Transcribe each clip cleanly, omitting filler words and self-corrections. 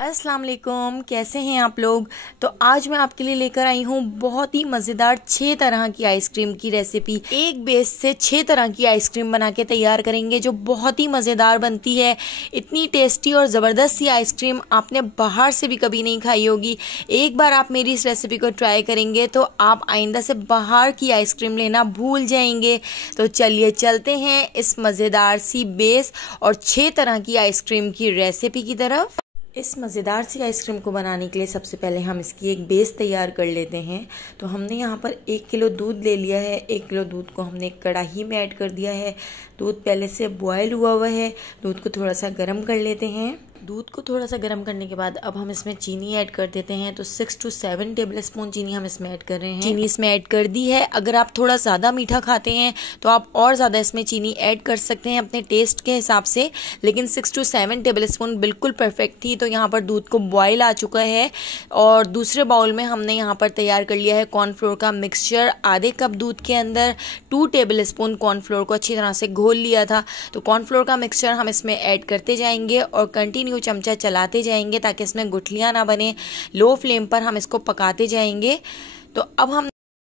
अस्सलाम वालेकुम, कैसे हैं आप लोग। तो आज मैं आपके लिए लेकर आई हूँ बहुत ही मज़ेदार 6 तरह की आइसक्रीम की रेसिपी। एक बेस से 6 तरह की आइसक्रीम बना के तैयार करेंगे जो बहुत ही मज़ेदार बनती है। इतनी टेस्टी और ज़बरदस्त सी आइसक्रीम आपने बाहर से भी कभी नहीं खाई होगी। एक बार आप मेरी इस रेसिपी को ट्राई करेंगे तो आप आइंदा से बाहर की आइसक्रीम लेना भूल जाएंगे। तो चलिए चलते हैं इस मज़ेदार सी बेस और 6 तरह की आइसक्रीम की रेसिपी की तरफ। इस मज़ेदार सी आइसक्रीम को बनाने के लिए सबसे पहले हम इसकी एक बेस तैयार कर लेते हैं। तो हमने यहाँ पर 1 किलो दूध ले लिया है। 1 किलो दूध को हमने कढ़ाई में ऐड कर दिया है। दूध पहले से बॉयल हुआ है। दूध को थोड़ा सा गर्म कर लेते हैं। दूध को थोड़ा सा गर्म करने के बाद अब हम इसमें चीनी ऐड कर देते हैं। तो 6 to 7 टेबल स्पून चीनी हम इसमें ऐड कर रहे हैं। चीनी इसमें ऐड कर दी है। अगर आप थोड़ा ज़्यादा मीठा खाते हैं तो आप और ज़्यादा इसमें चीनी ऐड कर सकते हैं अपने टेस्ट के हिसाब से, लेकिन 6 to 7 टेबल स्पून बिल्कुल परफेक्ट थी। तो यहाँ पर दूध को बॉयल आ चुका है और दूसरे बाउल में हमने यहाँ पर तैयार कर लिया है कॉर्नफ्लोर का मिक्सचर। आधे कप दूध के अंदर 2 टेबल स्पून कॉर्नफ्लोर को अच्छी तरह से घोल लिया था। तो कॉर्नफ्लोर का मिक्सचर हम इसमें ऐड करते जाएंगे और कंटिन्यू चमचा चलाते जाएंगे ताकि इसमें गुठलियां ना बने। लो फ्लेम पर हम इसको पकाते जाएंगे। तो अब हम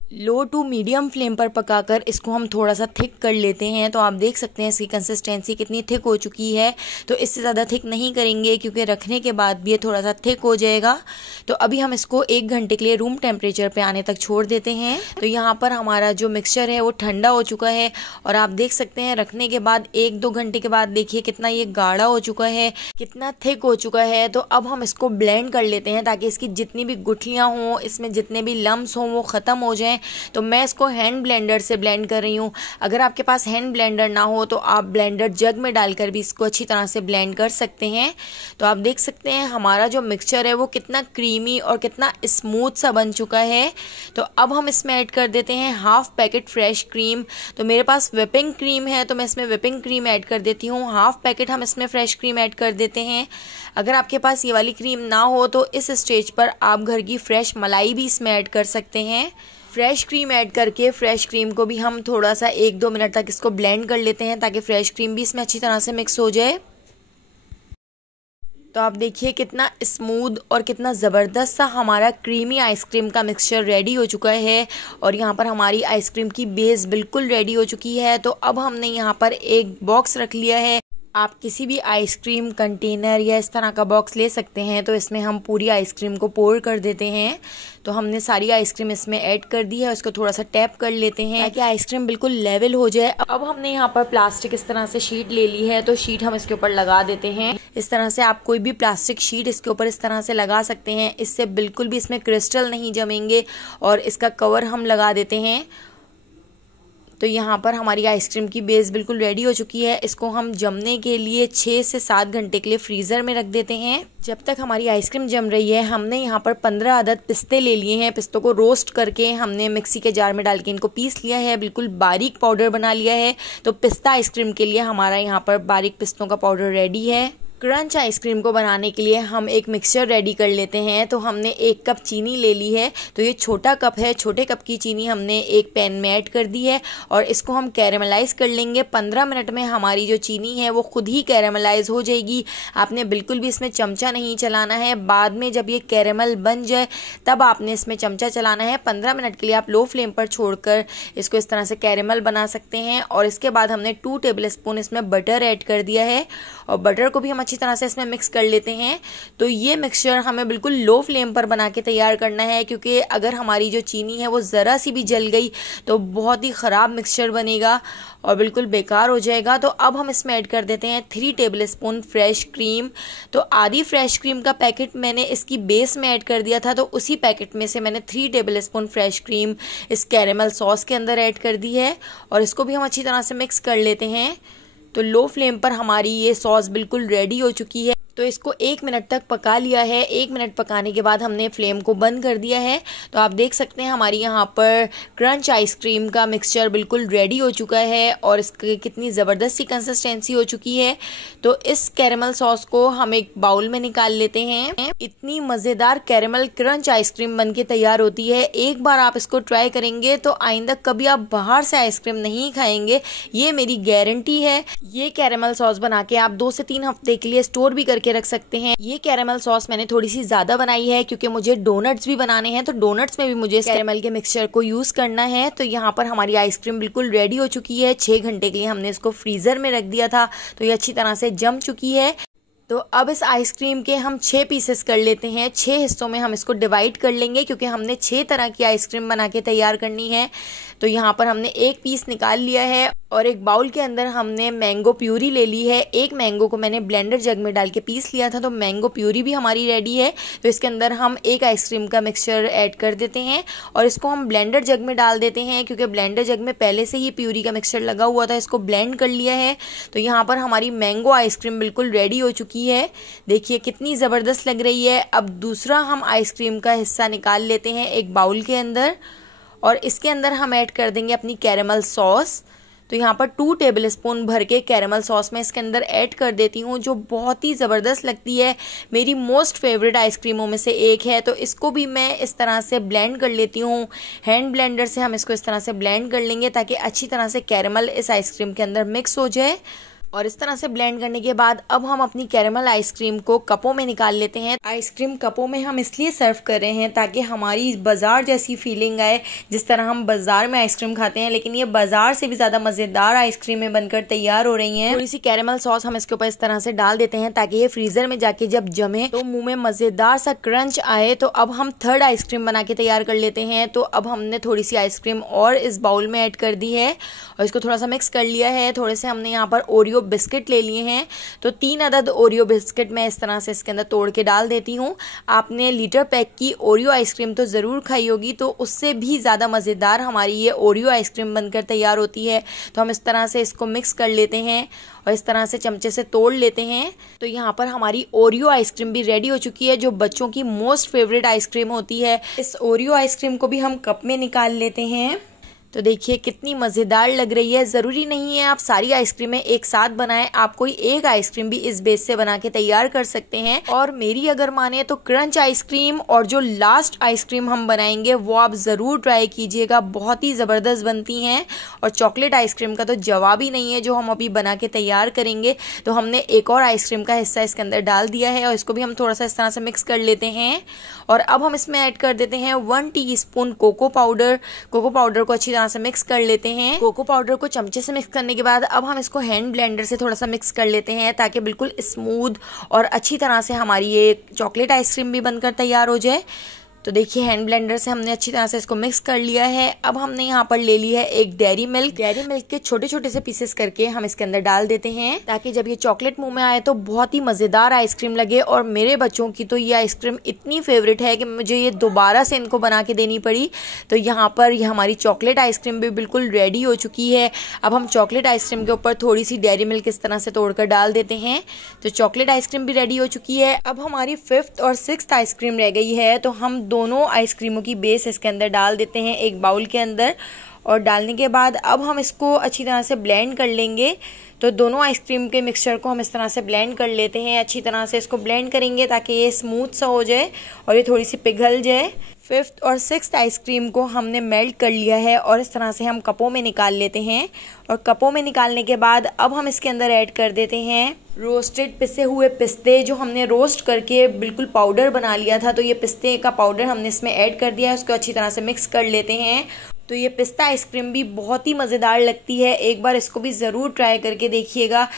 लो टू मीडियम फ्लेम पर पकाकर इसको हम थोड़ा सा थिक कर लेते हैं। तो आप देख सकते हैं इसकी कंसिस्टेंसी कितनी थिक हो चुकी है। तो इससे ज़्यादा थिक नहीं करेंगे क्योंकि रखने के बाद भी ये थोड़ा सा थिक हो जाएगा। तो अभी हम इसको 1 घंटे के लिए रूम टेम्परेचर पे आने तक छोड़ देते हैं। तो यहाँ पर हमारा जो मिक्सचर है वो ठंडा हो चुका है और आप देख सकते हैं रखने के बाद 1-2 घंटे के बाद देखिए कितना ये गाढ़ा हो चुका है, कितना थिक हो चुका है। तो अब हम इसको ब्लेंड कर लेते हैं ताकि इसकी जितनी भी गुठलियाँ हों, इसमें जितने भी लम्स हों वो ख़त्म हो जाएँ। तो मैं इसको हैंड ब्लेंडर से ब्लेंड कर रही हूँ। अगर आपके पास हैंड ब्लेंडर ना हो तो आप ब्लेंडर जग में डालकर भी इसको अच्छी तरह से ब्लेंड कर सकते हैं। तो आप देख सकते हैं हमारा जो मिक्सचर है वो कितना क्रीमी और कितना स्मूथ सा बन चुका है। तो अब हम इसमें ऐड कर देते हैं 1/2 पैकेट फ्रेश क्रीम। तो मेरे पास व्हिपिंग क्रीम है तो मैं इसमें व्हिपिंग क्रीम ऐड कर देती हूँ। 1/2 पैकेट हम इसमें फ्रेश क्रीम ऐड कर देते हैं। अगर आपके पास ये वाली क्रीम ना हो तो इस स्टेज पर आप घर की फ्रेश मलाई भी इसमें ऐड कर सकते हैं। फ्रेश क्रीम ऐड करके फ्रेश क्रीम को भी हम थोड़ा सा 1-2 मिनट तक इसको ब्लेंड कर लेते हैं ताकि फ्रेश क्रीम भी इसमें अच्छी तरह से मिक्स हो जाए। तो आप देखिए कितना स्मूथ और कितना ज़बरदस्त सा हमारा क्रीमी आइसक्रीम का मिक्सचर रेडी हो चुका है और यहाँ पर हमारी आइसक्रीम की बेस बिल्कुल रेडी हो चुकी है। तो अब हमने यहाँ पर एक बॉक्स रख लिया है। आप किसी भी आइसक्रीम कंटेनर या इस तरह का बॉक्स ले सकते हैं। तो इसमें हम पूरी आइसक्रीम को पोर कर देते हैं। तो हमने सारी आइसक्रीम इसमें ऐड कर दी है। उसको थोड़ा सा टैप कर लेते हैं ताकि आइसक्रीम बिल्कुल लेवल हो जाए। अब हमने यहाँ पर प्लास्टिक इस तरह से शीट ले ली है। तो शीट हम इसके ऊपर लगा देते हैं। इस तरह से आप कोई भी प्लास्टिक शीट इसके ऊपर इस तरह से लगा सकते हैं। इससे बिल्कुल भी इसमें क्रिस्टल नहीं जमेंगे। और इसका कवर हम लगा देते हैं। तो यहाँ पर हमारी आइसक्रीम की बेस बिल्कुल रेडी हो चुकी है। इसको हम जमने के लिए 6 से 7 घंटे के लिए फ्रीज़र में रख देते हैं। जब तक हमारी आइसक्रीम जम रही है हमने यहाँ पर 15 अदद पिस्ते ले लिए हैं। पिस्तों को रोस्ट करके हमने मिक्सी के जार में डाल के इनको पीस लिया है, बिल्कुल बारीक पाउडर बना लिया है। तो पिस्ता आइसक्रीम के लिए हमारा यहाँ पर बारीक पिस्तों का पाउडर रेडी है। क्रंच आइसक्रीम को बनाने के लिए हम एक मिक्सचर रेडी कर लेते हैं। तो हमने 1 कप चीनी ले ली है। तो ये छोटा कप है, छोटे कप की चीनी हमने एक पैन में ऐड कर दी है और इसको हम कैरेमलाइज कर लेंगे। 15 मिनट में हमारी जो चीनी है वो खुद ही कैरेमलाइज हो जाएगी। आपने बिल्कुल भी इसमें चमचा नहीं चलाना है। बाद में जब ये कैरेमल बन जाए तब आपने इसमें चमचा चलाना है। 15 मिनट के लिए आप लो फ्लेम पर छोड़कर इसको इस तरह से कैरेमल बना सकते हैं। और इसके बाद हमने 2 टेबल स्पून इसमें बटर ऐड कर दिया है और बटर को भी हम अच्छी तरह से इसमें मिक्स कर लेते हैं। तो ये मिक्सचर हमें बिल्कुल लो फ्लेम पर बना के तैयार करना है क्योंकि अगर हमारी जो चीनी है वो ज़रा सी भी जल गई तो बहुत ही ख़राब मिक्सचर बनेगा और बिल्कुल बेकार हो जाएगा। तो अब हम इसमें ऐड कर देते हैं 3 टेबल स्पून फ्रेश क्रीम। तो आधी फ्रेश क्रीम का पैकेट मैंने इसकी बेस में ऐड कर दिया था। तो उसी पैकेट में से मैंने 3 टेबल स्पून फ्रेश क्रीम इस कैरेमल सॉस के अंदर ऐड कर दी है और इसको भी हम अच्छी तरह से मिक्स कर लेते हैं। तो लो फ्लेम पर हमारी ये सॉस बिल्कुल रेडी हो चुकी है। तो इसको 1 मिनट तक पका लिया है। 1 मिनट पकाने के बाद हमने फ्लेम को बंद कर दिया है। तो आप देख सकते हैं हमारी यहाँ पर क्रंच आइसक्रीम का मिक्सचर बिल्कुल रेडी हो चुका है और इसकी कितनी ज़बरदस्त सी कंसिस्टेंसी हो चुकी है। तो इस कैरेमल सॉस को हम एक बाउल में निकाल लेते हैं। इतनी मज़ेदार कैरेमल क्रंच आइसक्रीम बन के तैयार होती है। एक बार आप इसको ट्राई करेंगे तो आइंदा कभी आप बाहर से आइसक्रीम नहीं खाएंगे, ये मेरी गारंटी है। ये कैरेमल सॉस बना के आप 2 से 3 हफ्ते के लिए स्टोर भी करके के रख सकते हैं। ये कैरेमल सॉस मैंने थोड़ी सी ज्यादा बनाई है क्योंकि मुझे डोनट्स भी बनाने हैं, तो डोनट्स में भी मुझे कैरेमल के मिक्सचर को यूज करना है। तो यहाँ पर हमारी आइसक्रीम बिल्कुल रेडी हो चुकी है। 6 घंटे के लिए हमने इसको फ्रीजर में रख दिया था, तो ये अच्छी तरह से जम चुकी है। तो अब इस आइसक्रीम के हम 6 पीसेस कर लेते हैं। 6 हिस्सों में हम इसको डिवाइड कर लेंगे क्योंकि हमने 6 तरह की आइसक्रीम बना के तैयार करनी है। तो यहाँ पर हमने एक पीस निकाल लिया है और एक बाउल के अंदर हमने मैंगो प्यूरी ले ली है। एक मैंगो को मैंने ब्लेंडर जग में डाल के पीस लिया था, तो मैंगो प्यूरी भी हमारी रेडी है। तो इसके अंदर हम एक आइसक्रीम का मिक्सचर ऐड कर देते हैं और इसको हम ब्लेंडर जग में डाल देते हैं क्योंकि ब्लेंडर जग में पहले से ही प्यूरी का मिक्सचर लगा हुआ था। इसको ब्लेंड कर लिया है। तो यहाँ पर हमारी मैंगो आइसक्रीम बिल्कुल रेडी हो चुकी है। देखिए कितनी ज़बरदस्त लग रही है। अब दूसरा हम आइसक्रीम का हिस्सा निकाल लेते हैं एक बाउल के अंदर और इसके अंदर हम ऐड कर देंगे अपनी कैरेमल सॉस। तो यहाँ पर 2 टेबलस्पून भर के कैरेमल सॉस मैं इसके अंदर ऐड कर देती हूँ, जो बहुत ही ज़बरदस्त लगती है। मेरी मोस्ट फेवरेट आइसक्रीमों में से एक है। तो इसको भी मैं इस तरह से ब्लेंड कर लेती हूँ। हैंड ब्लेंडर से हम इसको इस तरह से ब्लेंड कर लेंगे ताकि अच्छी तरह से कैरेमल इस आइसक्रीम के अंदर मिक्स हो जाए। और इस तरह से ब्लेंड करने के बाद अब हम अपनी कैरेमल आइसक्रीम को कपों में निकाल लेते हैं। आइसक्रीम कपों में हम इसलिए सर्व कर रहे हैं ताकि हमारी बाजार जैसी फीलिंग आए, जिस तरह हम बाजार में आइसक्रीम खाते हैं, लेकिन ये बाजार से भी ज्यादा मजेदार आइसक्रीमें बनकर तैयार हो रही हैं। थोड़ी सी कैरेमल सॉस हम इसके ऊपर इस तरह से डाल देते हैं ताकि ये फ्रीजर में जाके जब जमे तो मुंह में मजेदार सा क्रंच आए। तो अब हम 3rd आइसक्रीम बना के तैयार कर लेते हैं। तो अब हमने थोड़ी सी आइसक्रीम और इस बाउल में ऐड कर दी है और इसको थोड़ा सा मिक्स कर लिया है। थोड़े से हमने यहाँ पर ओरियो बिस्किट ले लिए हैं। तो 3 अदद ओरियो बिस्किट मैं इस तरह से इसके अंदर तोड़ के डाल देती हूँ। आपने लीटर पैक की ओरियो आइसक्रीम तो ज़रूर खाई होगी, तो उससे भी ज़्यादा मज़ेदार हमारी ये ओरियो आइसक्रीम बनकर तैयार होती है। तो हम इस तरह से इसको मिक्स कर लेते हैं और इस तरह से चमचे से तोड़ लेते हैं। तो यहाँ पर हमारी ओरियो आइसक्रीम भी रेडी हो चुकी है, जो बच्चों की मोस्ट फेवरेट आइसक्रीम होती है। इस ओरियो आइसक्रीम को भी हम कप में निकाल लेते हैं। तो देखिए कितनी मज़ेदार लग रही है। ज़रूरी नहीं है आप सारी आइसक्रीमें एक साथ बनाएं, आप कोई एक आइसक्रीम भी इस बेस से बना के तैयार कर सकते हैं। और मेरी अगर माने तो क्रंच आइसक्रीम और जो लास्ट आइसक्रीम हम बनाएंगे वो आप ज़रूर ट्राई कीजिएगा, बहुत ही ज़बरदस्त बनती हैं। और चॉकलेट आइसक्रीम का तो जवाब ही नहीं है जो हम अभी बना के तैयार करेंगे। तो हमने एक और आइसक्रीम का हिस्सा इसके अंदर डाल दिया है और इसको भी हम थोड़ा सा इस तरह से मिक्स कर लेते हैं। और अब हम इसमें ऐड कर देते हैं 1 teaspoon cocoa powder. Cocoa powder को अच्छी तरह से मिक्स कर लेते हैं। कोको पाउडर को चमचे से मिक्स करने के बाद अब हम इसको हैंड ब्लेंडर से थोड़ा सा मिक्स कर लेते हैं ताकि बिल्कुल स्मूथ और अच्छी तरह से हमारी ये चॉकलेट आइसक्रीम भी बनकर तैयार हो जाए। तो देखिए हैंड ब्लेंडर से हमने अच्छी तरह से इसको मिक्स कर लिया है। अब हमने यहाँ पर ले ली है एक डेयरी मिल्क। डेयरी मिल्क के छोटे छोटे से पीसेस करके हम इसके अंदर डाल देते हैं ताकि जब ये चॉकलेट मुंह में आए तो बहुत ही मजेदार आइसक्रीम लगे। और मेरे बच्चों की तो ये आइसक्रीम इतनी फेवरेट है कि मुझे ये दोबारा से इनको बना के देनी पड़ी। तो यहाँ पर ये हमारी चॉकलेट आइसक्रीम भी बिल्कुल रेडी हो चुकी है। अब हम चॉकलेट आइसक्रीम के ऊपर थोड़ी सी डेयरी मिल्क इस तरह से तोड़कर डाल देते हैं। तो चॉकलेट आइसक्रीम भी रेडी हो चुकी है। अब हमारी 5th और 6th आइसक्रीम रह गई है। तो हम दोनों आइसक्रीमों की बेस इसके अंदर डाल देते हैं एक बाउल के अंदर। और डालने के बाद अब हम इसको अच्छी तरह से ब्लेंड कर लेंगे। तो दोनों आइसक्रीम के मिक्सचर को हम इस तरह से ब्लेंड कर लेते हैं। अच्छी तरह से इसको ब्लेंड करेंगे ताकि ये स्मूथ सा हो जाए और ये थोड़ी सी पिघल जाए। 5th और 6th आइसक्रीम को हमने मेल्ट कर लिया है और इस तरह से हम कपों में निकाल लेते हैं। और कपों में निकालने के बाद अब हम इसके अंदर ऐड कर देते हैं रोस्टेड पिसे हुए पिस्ते, जो हमने रोस्ट करके बिल्कुल पाउडर बना लिया था। तो ये पिस्ते का पाउडर हमने इसमें ऐड कर दिया है, उसको अच्छी तरह से मिक्स कर लेते हैं। तो ये पिस्ता आइसक्रीम भी बहुत ही मज़ेदार लगती है, एक बार इसको भी ज़रूर ट्राई करके देखिएगा।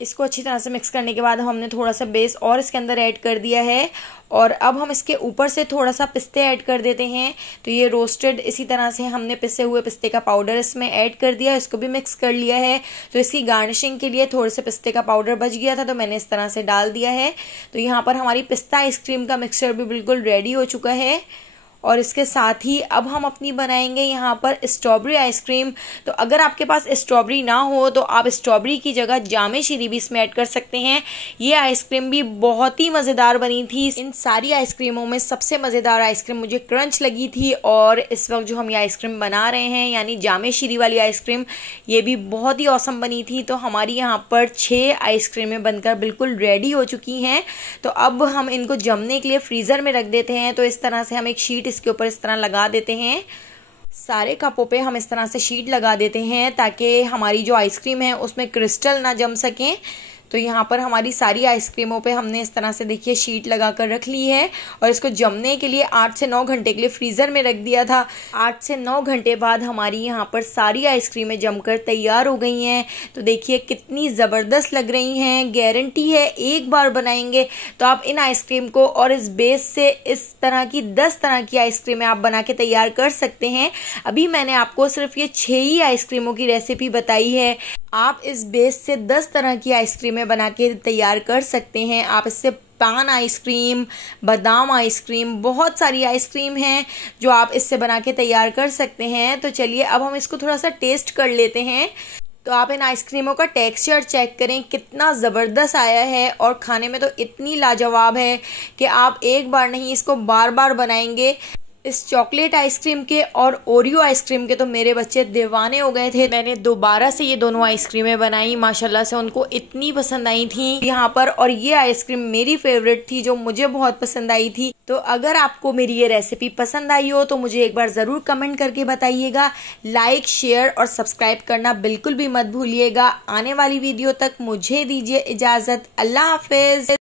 इसको अच्छी तरह से मिक्स करने के बाद हमने थोड़ा सा बेस और इसके अंदर ऐड कर दिया है और अब हम इसके ऊपर से थोड़ा सा पिस्ते ऐड कर देते हैं। तो ये रोस्टेड इसी तरह से हमने पिसे हुए पिस्ते का पाउडर इसमें ऐड कर दिया, इसको भी मिक्स कर लिया है। तो इसकी गार्निशिंग के लिए थोड़े से पिस्ते का पाउडर बच गया था तो मैंने इस तरह से डाल दिया है। तो यहाँ पर हमारी पिस्ता आइसक्रीम का मिक्सचर भी बिल्कुल रेडी हो चुका है। और इसके साथ ही अब हम अपनी बनाएंगे यहाँ पर स्ट्रॉबेरी आइसक्रीम। तो अगर आपके पास स्ट्रॉबेरी ना हो तो आप स्ट्रॉबेरी की जगह जामे शीरी भी इसमें ऐड कर सकते हैं। ये आइसक्रीम भी बहुत ही मज़ेदार बनी थी। इन सारी आइसक्रीमों में सबसे मज़ेदार आइसक्रीम मुझे क्रंच लगी थी। और इस वक्त जो हम ये आइसक्रीम बना रहे हैं यानी जामे शीरी वाली आइसक्रीम, ये भी बहुत ही औसम बनी थी। तो हमारी यहाँ पर 6 आइसक्रीमें बनकर बिल्कुल रेडी हो चुकी हैं। तो अब हम इनको जमने के लिए फ्रीज़र में रख देते हैं। तो इस तरह से हम एक शीट इसके ऊपर इस तरह लगा देते हैं। सारे कपों पे हम इस तरह से शीट लगा देते हैं ताकि हमारी जो आइसक्रीम है उसमें क्रिस्टल ना जम सकें। तो यहाँ पर हमारी सारी आइसक्रीमों पे हमने इस तरह से देखिए शीट लगा कर रख ली है और इसको जमने के लिए 8 से 9 घंटे के लिए फ्रीज़र में रख दिया था। 8 से 9 घंटे बाद हमारी यहाँ पर सारी आइसक्रीमें जमकर तैयार हो गई हैं। तो देखिए कितनी ज़बरदस्त लग रही हैं। गारंटी है एक बार बनाएंगे तो आप इन आइसक्रीम को और इस बेस से इस तरह की 10 तरह की आइसक्रीमें आप बना के तैयार कर सकते हैं। अभी मैंने आपको सिर्फ ये 6 ही आइसक्रीमों की रेसिपी बताई है। आप इस बेस से 10 तरह की आइसक्रीमें बना के तैयार कर सकते हैं। आप इससे पान आइसक्रीम, बादाम आइसक्रीम, बहुत सारी आइसक्रीम हैं जो आप इससे बना के तैयार कर सकते हैं। तो चलिए अब हम इसको थोड़ा सा टेस्ट कर लेते हैं। तो आप इन आइसक्रीमों का टेक्सचर चेक करें, कितना ज़बरदस्त आया है और खाने में तो इतनी लाजवाब है कि आप एक बार नहीं इसको बार बार बनाएंगे। इस चॉकलेट आइसक्रीम के और ओरियो आइसक्रीम के तो मेरे बच्चे दीवाने हो गए थे। मैंने दोबारा से ये दोनों आइसक्रीमें बनाई, माशाल्लाह से उनको इतनी पसंद आई थी यहाँ पर। और ये आइसक्रीम मेरी फेवरेट थी जो मुझे बहुत पसंद आई थी। तो अगर आपको मेरी ये रेसिपी पसंद आई हो तो मुझे एक बार ज़रूर कमेंट करके बताइएगा। लाइक, शेयर और सब्सक्राइब करना बिल्कुल भी मत भूलिएगा। आने वाली वीडियो तक मुझे दीजिए इजाज़त। अल्लाह हाफिज़।